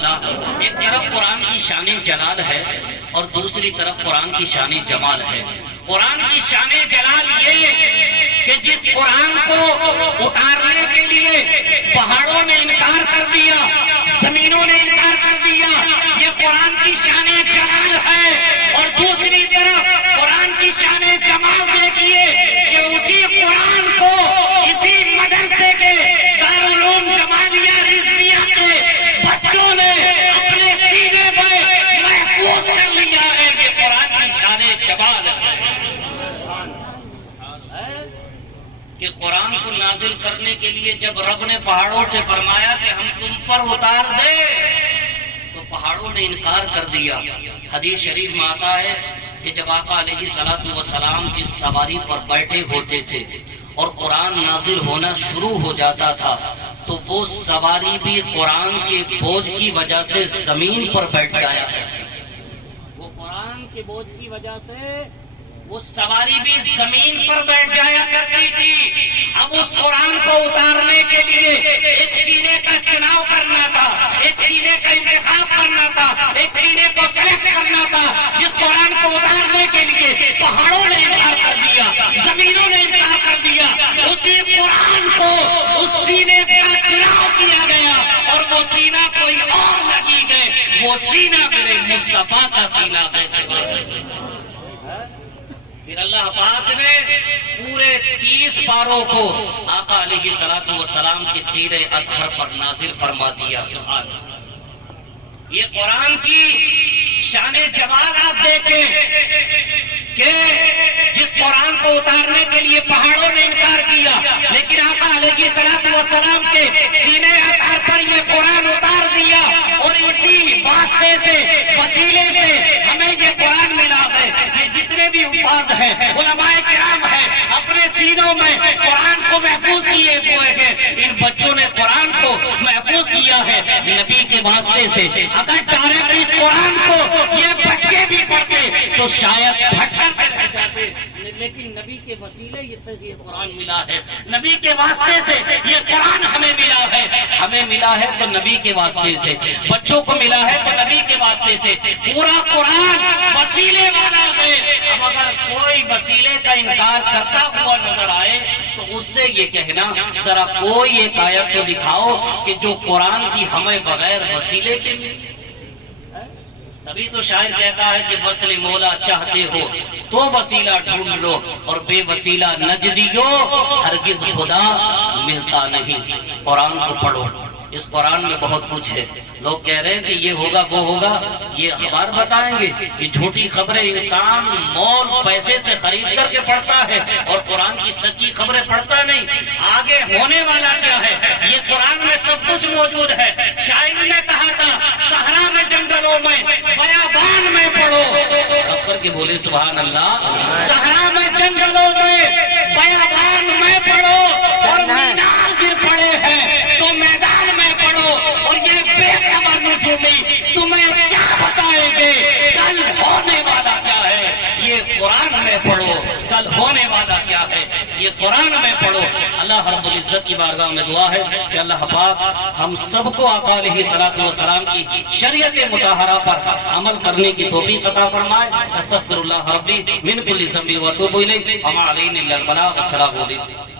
اللہ۔ ایک طرف قرآن کی شان جلال ہے اور دوسری طرف قرآن کی شان جمال ہے۔ قرآن کی شان جلال یہ کہ جس قرآن کو اتارنے کے لیے پہاڑوں نے انکار کر دیا، زمینوں نے انکار کر دیا، یہ قرآن کی شان جلال ہے۔ اور دوسری طرف قرآن کی شان جمال دیکھیے کہ اسی قرآن کو اسی مدرسے کے دارالعلوم جمالیہ رضویہ کے بچوں نے اپنے سینے میں محفوظ کر لیا ہے۔ یہ قرآن کی شان جمال ہے کہ قرآن کو نازل کرنے کے لیے جب رب نے پہاڑوں سے فرمایا کہ ہم تم پر اتار دیں تو پہاڑوں نے انکار کر دیا۔ حدیث شریف میں آتا ہے کہ جب آقا علیہ السلام جس سواری پر بیٹھے ہوتے تھے اور قرآن نازل ہونا شروع ہو جاتا تھا تو وہ سواری بھی قرآن کے بوجھ کی وجہ سے زمین پر بیٹھ جایا کرتی تھی۔ وہ قرآن کے بوجھ کی وجہ سے وہ سواری بھی زمین پر بیٹھ جایا کرتی تھی۔ اب اس قرآن کو اتارنے کے لیے ایک سینے کا چناؤ کرنا تھا، ایک سینے کا انتخاب کرنا تھا، ایک سینے کو سلیکٹ کرنا تھا۔ جس قرآن کو اتارنے کے لیے پہاڑوں نے انکار کر دیا، زمینوں نے انکار کر دیا، اسی قرآن کو اس سینے کا چناؤ کیا گیا اور وہ سینہ کوئی اور لگی گئے، وہ سینہ میرے مصطفیٰ کا سینہ ہے۔ پھر اللہ پاک نے پورے 30 پاروں کو آقا علیہ السلام کی سیر اطہر پر نازل فرما دیا۔ سبحان اللہ۔ یہ قرآن کی شان جمال آپ دیکھیں کہ جس قرآن کو اتارنے کے لیے پہاڑوں نے انکار کیا لیکن آقا علیہ السلام کے سینے اطہر پر یہ قرآن اتار دیا اور اسی واسطے سے وسیلے سے ہمیں یہ قرآن ملا ہے۔ یہ جتنے بھی حفاظ ہیں، علماء کرام ہیں، اپنے سینوں میں قرآن کو محفوظ کیے ہوئے ہیں۔ ان بچوں نے قرآن کو محفوظ کیا ہے نبی کے واسطے سے۔ اگر ڈائریکٹ اس قرآن کو یہ بچے بھی پڑھتے تو شاید بھٹک کر رہ جاتے، لیکن نبی کے وسیلے سے یہ قرآن ملا ہے، نبی کے واسطے سے یہ قرآن ہمیں ملا ہے۔ ہمیں ملا ہے تو نبی کے واسطے سے، بچوں کو ملا ہے تو نبی کے واسطے سے۔ پورا قرآن وسیلے والا ہے۔ اب اگر کوئی وسیلے کا انکار کرتا ہوا نظر آئے تو اس سے یہ کہنا ذرا کوئی ایک آیت کو دکھاؤ کہ جو قرآن کی ہمیں بغیر وسیلے کے ملی۔ تبھی تو شاعر کہتا ہے کہ وصل مولا چاہتے ہو تو وسیلہ ڈھونڈ لو اور بے وسیلہ نجدیو ہرگز خدا ملتا نہیں۔ قرآن کو پڑھو، اس قرآن میں بہت کچھ ہے۔ لوگ کہہ رہے ہیں کہ یہ ہوگا وہ ہوگا، یہ اخبار بتائیں گے کہ جھوٹی خبریں انسان مول پیسے سے خرید کر کے پڑھتا ہے اور قرآن کی سچی خبریں پڑھتا نہیں۔ آگے ہونے والا کیا ہے یہ قرآن میں سب کچھ موجود ہے۔ شاعر نے کہا تھا صحرا میں، جنگلوں میں، بیابان میں پڑھو۔ اب کر کے بولے سبحان اللہ۔ صحرا میں، جنگلوں میں، بیابان میں پڑھو اور مینار گر پڑے ہیں تو میدان میں پڑھو۔ اور یہ بے خبر نجومی تمہیں کیا بتائیں گے کل ہونے والا کیا ہے، یہ قرآن میں پڑھو۔ کل ہونے والا کیا ہے یہ قرآن میں پڑھو۔ اللہ رب العزت کی بارگاہ میں دعا ہے کہ اللہ پاک ہم سب کو آقا علیہ السلام کی شریعت مطہرہ پر عمل کرنے کی توفیق عطا فرمائے۔ استغفر اللہ ربی من کل ذنب و اتوب الیہ وما علینا الا البلاغ۔ السلام علیکم۔